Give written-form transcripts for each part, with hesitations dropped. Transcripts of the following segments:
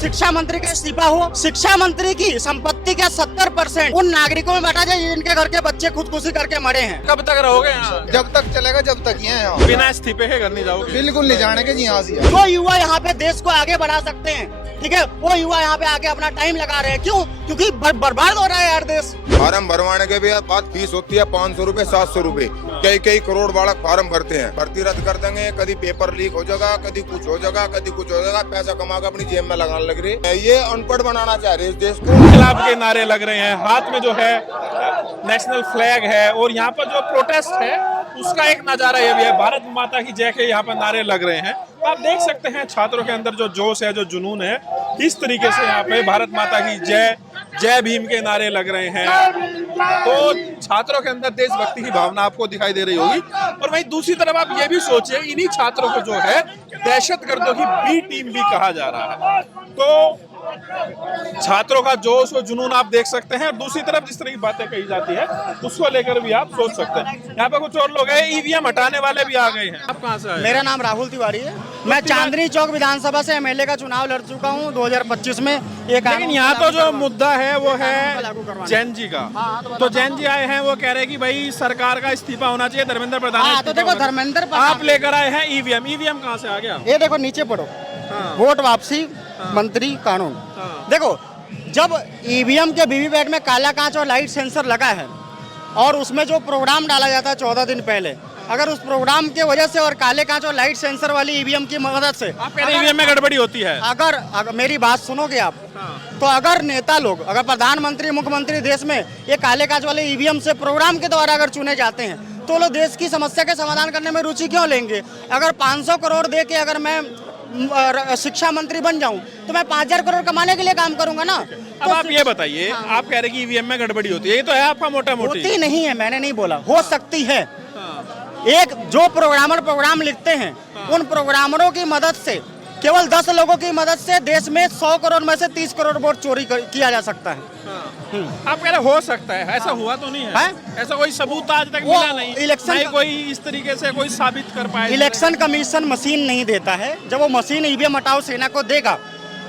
शिक्षा मंत्री का इस्तीफा हो, शिक्षा मंत्री की संपत्ति का 70% उन नागरिकों में बांटा जाए जिनके घर के बच्चे खुदकुशी करके मरे हैं। कब तक रहोगे यहाँ? जब तक चलेगा जब तक ही है यहाँ। बिना इस्तीफे के घर नहीं जाओगे? बिल्कुल नहीं जाने के जी यहाँ से। जो युवा यहाँ पे देश को आगे बढ़ा सकते हैं, ठीक है, वो युवा यहाँ पे आके अपना टाइम लगा रहे हैं। क्यों? क्योंकि बर्बाद हो रहा है यार देश। फार्म भरवाने के भी बाद फीस होती है 500 रुपए 700 रुपए, कई करोड़ बालक फार्म भरते हैं। भर्ती रद्द कर देंगे, कभी पेपर लीक हो जाएगा, कभी कुछ हो जाएगा, कभी कुछ हो जाएगा, पैसा कमा कर अपनी जेब में लगाने लग रही है। ये अनपढ़ बनाना चाह रहे हैं इस देश को। खिलाफ के नारे लग रहे हैं, हाथ में जो है नेशनल फ्लैग है और यहाँ पर जो प्रोटेस्ट है उसका एक नजारा ये भी है, भारत माता की जय के यहाँ पर नारे लग रहे हैं। आप देख सकते हैं छात्रों के अंदर जो जोश है, जो जुनून है, इस तरीके से यहाँ पे भारत माता की जय, जय भीम के नारे लग रहे हैं। तो छात्रों के अंदर देशभक्ति की भावना आपको दिखाई दे रही होगी। और वहीं दूसरी तरफ आप ये भी सोचिए, इन्हीं छात्रों को जो है दहशतगर्दों की बी टीम भी कहा जा रहा है। तो छात्रों का जोश और जुनून आप देख सकते हैं। और दूसरी तरफ जिस तरह की बातें कही जाती है उसको लेकर भी आप सोच सकते हैं। यहाँ पे कुछ और लोग हैं, ईवीएम हटाने वाले भी आ गए हैं। आप कहाँ से आए? मेरा नाम राहुल तिवारी है। मैं चांदनी चौक विधानसभा से एमएलए का चुनाव लड़ चुका हूँ 2025 में। लेकिन यहाँ तो जो मुद्दा है वो है जैन जी का। तो जैन जी आए हैं, वो कह रहे हैं कि भाई सरकार का इस्तीफा होना चाहिए, धर्मेंद्र प्रधान। तो देखो धर्मेंद्र आप लेकर आए हैं ईवीएम। ईवीएम कहाँ से आ गया? ये देखो नीचे पढ़ो, वोट वापसी मंत्री कानून। देखो, जब ईवीएम के वीवीपैट में काला कांच और लाइट सेंसर लगा है और उसमें जो प्रोग्राम डाला जाता है 14 दिन पहले, अगर उस प्रोग्राम के वजह से और काले कांच और लाइट सेंसर वाली ईवीएम की मदद से आप कह रहे हैं ईवीएम में गड़बड़ी होती है? अगर मेरी बात सुनोगे आप, तो अगर नेता लोग, अगर प्रधानमंत्री मुख्यमंत्री देश में ये काले कांच वाले ईवीएम से प्रोग्राम के द्वारा अगर चुने जाते हैं तो लोग देश की समस्या के समाधान करने में रुचि क्यों लेंगे? अगर 500 करोड़ दे के अगर मैं शिक्षा मंत्री बन जाऊं तो मैं 5000 करोड़ कमाने के लिए काम करूंगा ना। अब तो आप ये बताइए, आप कह रहे हैं कि ईवीएम में गड़बड़ी होती है, ये तो है आपका मोटा मोटी। होती नहीं है, मैंने नहीं बोला, हो सकती है। एक जो प्रोग्रामर प्रोग्राम लिखते हैं, उन प्रोग्रामरों की मदद से, केवल 10 लोगों की मदद से देश में 100 करोड़ में से 30 करोड़ वोट चोरी किया जा सकता है। आप कह रहे हो सकता है, ऐसा हुआ तो नहीं है? ऐसा कोई सबूत आज तक मिला नहीं। इलेक्शन कोई इस तरीके से कोई साबित कर पाए। इलेक्शन कमीशन मशीन नहीं देता है। जब वो मशीन ईवीएम हटाओ सेना को देगा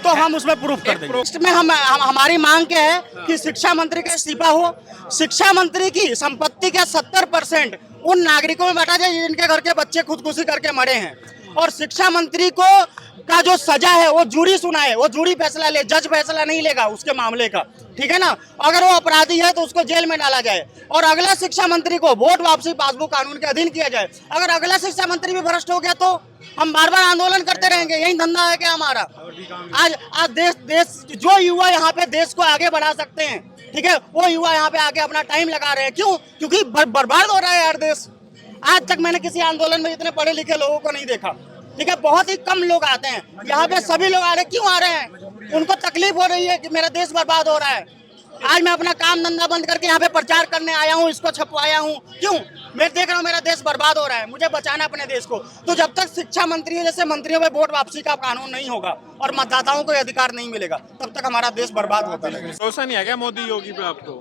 तो हम उसमें प्रूफ कर देंगे। इसमें हमारी मांग क्या है कि शिक्षा मंत्री का इस्तीफा हो, शिक्षा मंत्री की संपत्ति का 70% उन नागरिकों में बांटा जाए जिनके घर के बच्चे खुदकुशी करके मरे हैं। और शिक्षा मंत्री को का जो सजा है वो जूरी सुनाए, वो जूरी फैसला ले, जज फैसला नहीं लेगा उसके मामले का, ठीक है ना। अगर वो अपराधी है तो उसको जेल में डाला जाए और अगला शिक्षा मंत्री को वोट वापसी पासबुक कानून के अधीन किया जाए। अगर अगला शिक्षा मंत्री भी भ्रष्ट हो गया तो हम बार बार आंदोलन करते रहेंगे। यही धंधा है क्या हमारा? आज देश जो युवा यहाँ पे देश को आगे बढ़ा सकते हैं, ठीक है, वो युवा यहाँ पे आके अपना टाइम लगा रहे हैं। क्यों? क्योंकि बर्बाद हो रहा है यार देश। आज तक मैंने किसी आंदोलन में इतने पढ़े लिखे लोगों को नहीं देखा, ठीक है, बहुत ही कम लोग आते हैं यहाँ पे। सभी लोग आ रहे हैं, क्यों आ रहे हैं? उनको तकलीफ हो रही है कि मेरा देश बर्बाद हो रहा है। आज मैं अपना काम धंधा बंद करके यहाँ पे प्रचार करने आया हूँ, इसको छपवाया हूँ। क्यों? मैं देख रहा हूँ मेरा देश बर्बाद हो रहा है, मुझे बचाना अपने देश को। तो जब तक शिक्षा मंत्री जैसे मंत्रियों पे वोट वापसी का कानून नहीं होगा और मतदाताओं को अधिकार नहीं मिलेगा, तब तक हमारा देश बर्बाद होता रहेगा। भरोसा नहीं है क्या मोदी योगी पे आपको?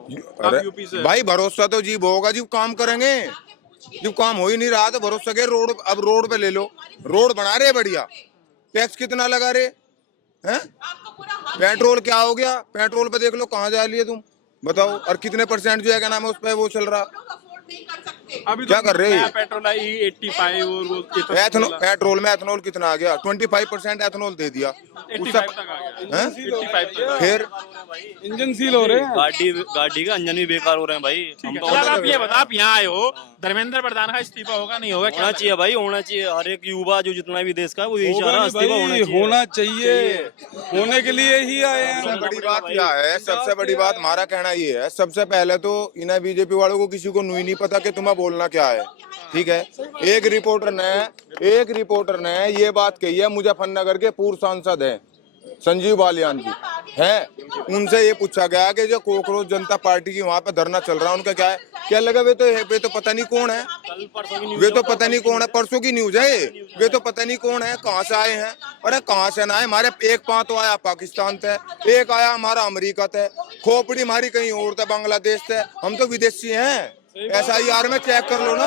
आप यूपी से भाई भरोसा तो जी होगा जी, काम करेंगे। जो काम हो ही नहीं रहा तो भरोसा के रोड, अब रोड पे ले लो, रोड बना रहे बढ़िया, टैक्स कितना लगा रहे हैं? पेट्रोल क्या हो गया? पेट्रोल पे देख लो कहाँ जा लिए तुम, बताओ। और कितने % जो है क्या नाम है उस पे वो चल रहा, अभी क्या कर रहे हैं? पेट्रोल आई 85 और वो पेट्रोल में एथनॉल कितना आ गया? 25% एथनॉल दे दिया। 85 तक आ गया। 85 तक। फिर इंजन सील हो रहे हैं, गाड़ी का इंजन भी बेकार हो रहे हैं भाई। आप ये बता, आप यहाँ आए हो, धर्मेंद्र प्रधान का इस्तीफा होगा नहीं होगा? होना चाहिए भाई, होना चाहिए। हर एक युवा जो जितना भी देश का वो यही चाह रहा है, इस्तीफा होना चाहिए। होने के लिए ही आए हैं। सबसे बड़ी बात क्या है? सबसे बड़ी बात हमारा कहना ये है, सबसे पहले तो इन्हें बीजेपी वालों को किसी को नहीं पता कि तुम्हें बोलना क्या है, ठीक है। एक रिपोर्टर ने ये बात कही है, मुजफ्फरनगर के पूर्व सांसद है संजीव बालियान जी हैं, उनसे ये पूछा गया कि जो कोकरोच जनता पार्टी की वहाँ पे धरना चल रहा है उनका क्या है, क्या लगा? वे तो पता नहीं कौन है, वे तो पता नहीं कौन है, परसों की न्यूज है। वे तो पता नहीं कौन है, कहाँ से आए हैं। अरे कहाँ से ना आए, हमारे एक पाँव तो आया पाकिस्तान से, एक आया हमारा अमेरिका से, खोपड़ी हमारी कहीं और था, बांग्लादेश से। हम तो विदेशी हैं, SIR में चेक कर लो ना।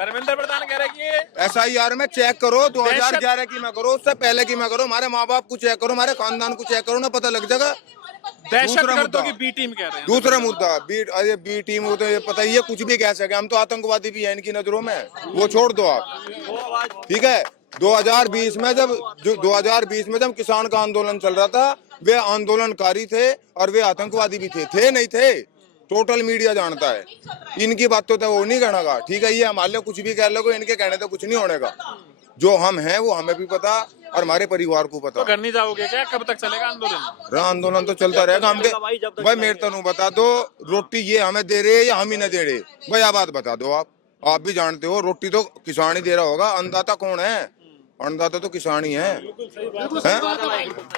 धर्मेंद्र प्रधान कह रहे हैं कि ये SIR में चेक करो, 2011 की मैं करो, उससे पहले की मैं करो, हमारे माँ बाप को चेक करो, हमारे खानदान को चेक करो ना, पता लग जाएगा। दहशतगर्दों की बी टीम कह रहे हैं। दूसरा मुद्दा अरे बी टीम हो तो ये पता ही है, कुछ भी कह सके, हम तो आतंकवादी भी है इनकी नजरों में, वो छोड़ दो आप, ठीक है। 2020 में जब किसान का आंदोलन चल रहा था, वे आंदोलनकारी थे और वे आतंकवादी भी थे नहीं थे, टोटल मीडिया जानता है। इनकी बात तो वो नहीं कहना का, ठीक है, ये हमारे लिए कुछ भी कह लो, इनके कहने तो कुछ नहीं होने का। जो हम हैं वो हमें भी पता और हमारे परिवार को पता। तो घर नहीं जाओगे क्या? कब तक चलेगा आंदोलन? आंदोलन तो चलता रहेगा। हम भाई मेरे तनु बता दो, रोटी ये हमें दे रहे या हम ही नहीं दे रहे, भाई आप बात बता दो। आप भी जानते हो रोटी तो किसान ही दे रहा होगा, अन्नदाता कौन है? अन्नदाता तो किसान ही है?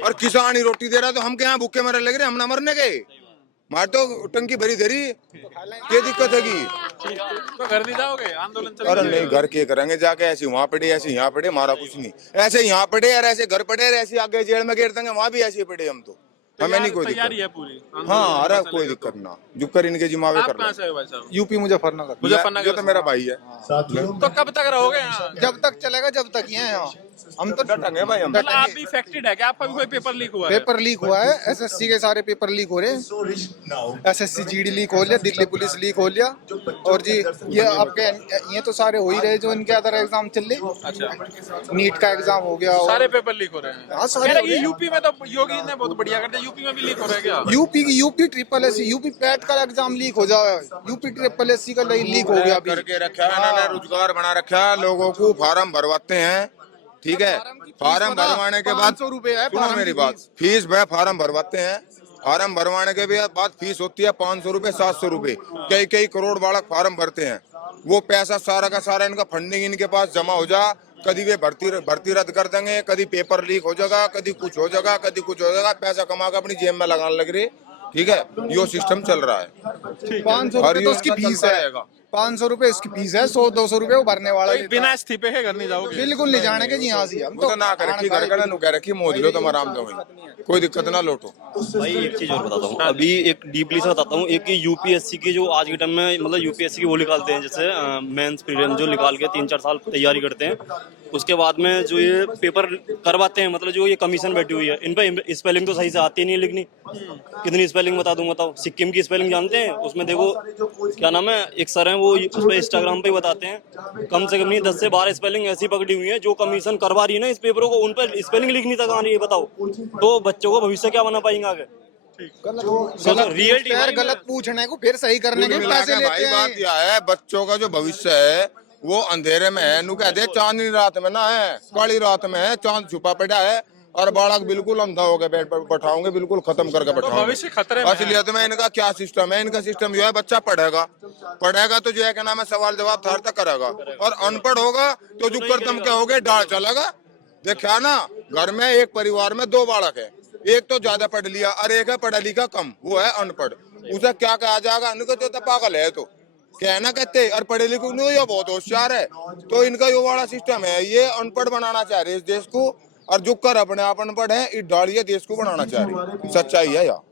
और किसान ही रोटी दे रहा, तो हम क्या भूखे मरने लग रहे? हम ना मरने गए, मार तो टंकी भरी धरी, क्या दिक्कत है की? तो घर नहीं जाओगे? आंदोलन अरे नहीं, घर के करेंगे जाके, ऐसे वहाँ पड़े ऐसे यहाँ पड़े, हमारा कुछ नहीं, ऐसे यहाँ पड़े और ऐसे घर पड़े, ऐसे आगे जेल में घेर देंगे, वहाँ भी ऐसे पड़े हम तो, हमें नहीं कोई तैयारी दिक्कत है पूरी? हाँ, अरे कोई दिक्कत ना, जुकर इनके जिम्मावे आप कर कहाँ से हो भाई साहब? यूपी मुजफ्फरनगर। मुजफ्फरनगर ये तो मेरा भाई है। तो कब तक रहोगे यहाँ? जब तक चलेगा जब तक ही है यहाँ। हम तो डटेंगे भाई, हम मतलब आप भी इफेक्टेड है क्या? आपका भी कोई पेपर लीक हुआ है? पेपर लीक हुआ है, SSC के सारे पेपर लीक हो रहे हैं, SSC GD लीक हो लिया, दिल्ली पुलिस लीक हो लिया, और जी ये आपके ये तो सारे हो ही रहे जो इनके अदर एग्जाम चल रहे। अच्छा, नीट का एग्जाम हो गया, सारे पेपर लीक हो रहे हैं। हाँ, सारे कह रहे हो कि रहे हैं। यूपी में तो योगी ने बहुत बढ़िया कर दिया, यूपी में भी लीक हो रहा है क्या? UP triple SC, UP PAT का एग्जाम लीक हो जाए, यूपी ट्रिपल SC का लीक हो गया अभी। करके रखा है इन्होंने, रोजगार बना रखा है, लोगों को फार्म भरवाते हैं, ठीक है। फार्म भरवाने के बाद 500 रुपए है, सुनो मेरी बात, फीस भाई फार्म भरवाते हैं, फार्म भरवाने के बाद फीस होती है 500 रुपए, 700 रुपए, कई करोड़ बालक फार्म भरते हैं। वो पैसा सारा का सारा इनका फंडिंग इनके पास जमा हो जा, कभी वे भर्ती रद्द कर देंगे, कभी पेपर लीक हो जाएगा, कभी कुछ हो जाएगा, कभी कुछ हो जाएगा, पैसा कमा कर अपनी जेब में लगाने लग रही, ठीक है। यो सिस्टम चल रहा है। 500 रुपए तो उसकी फीस है, 500 रुपए उसकी फीस है, 100-200 रुपए वो भरने वाला कोई बिना इस्तीफे के घर नहीं जाओगे? बिल्कुल नहीं जाने के जी यहाँ से। हम वो तो ना करे, ठीक है, नु कह रखी मोज लो तुम आराम दो, कोई दिक्कत ना लौटो। भाई एक चीज और बताता हूँ, अभी एक डीपली से बताता हूँ। एक यूपीएससी की जो आज के टाइम में मतलब यूपीएससी की वो निकालते हैं, जैसे मेंस प्रीलिम जो निकाल के 3-4 साल तैयारी करते हैं, उसके बाद में जो ये पेपर करवाते हैं, मतलब जो ये कमीशन बैठी हुई है, इन पे स्पेलिंग तो सही से आती नहीं लिखनी। कितनी स्पेलिंग बता दूं, बताओ। सिक्किम की स्पेलिंग जानते हैं? उसमें देखो क्या नाम है, एक सर हैं वो उस पर इंस्टाग्राम पे बताते हैं, कम से कम नहीं 10 से 12 स्पेलिंग ऐसी पकड़ी हुई है जो कमीशन करवा रही है ना इस पेपरों को, उन पर स्पेलिंग लिखनी तक आ रही है। बताओ तो बच्चों को भविष्य क्या बना पाएंगे आगे? गलत पूछने को फिर सही करने के पैसे लेते भाई हैं। बात यह है, बच्चों का जो भविष्य है वो अंधेरे में है, नु कहते चांदनी रात में ना है, काली रात में है, चांद छुपा पड़ा है, और बालक बिल्कुल अंधा हो गया, बेड पर बैठाओगे, बिल्कुल खत्म करके बैठाओगे। भविष्य खतरे में है। असलियत में इनका क्या सिस्टम है? इनका सिस्टम जो है, बच्चा पढ़ेगा तो जो है क्या नाम है, सवाल जवाब थर तक करेगा, और अनपढ़ होगा तो जो कर तुम क्या होगे, डाल चलेगा। देखा ना, घर में एक परिवार में 2 बालक है, एक तो ज्यादा पढ़ लिया और एक है पढ़ा लिखा कम, वो है अनपढ़। उसे क्या कहा जाएगा? इनको तो पागल है, तो कहना कहते, और पढ़े लिखे ये बहुत होशियार है। तो इनका ये वाला सिस्टम है, ये अनपढ़ बनाना चाह रहे इस देश को, और जो कर अपने आप अनपढ़ है, इस डालिए देश को बनाना चाह रही। सच्चाई है यार।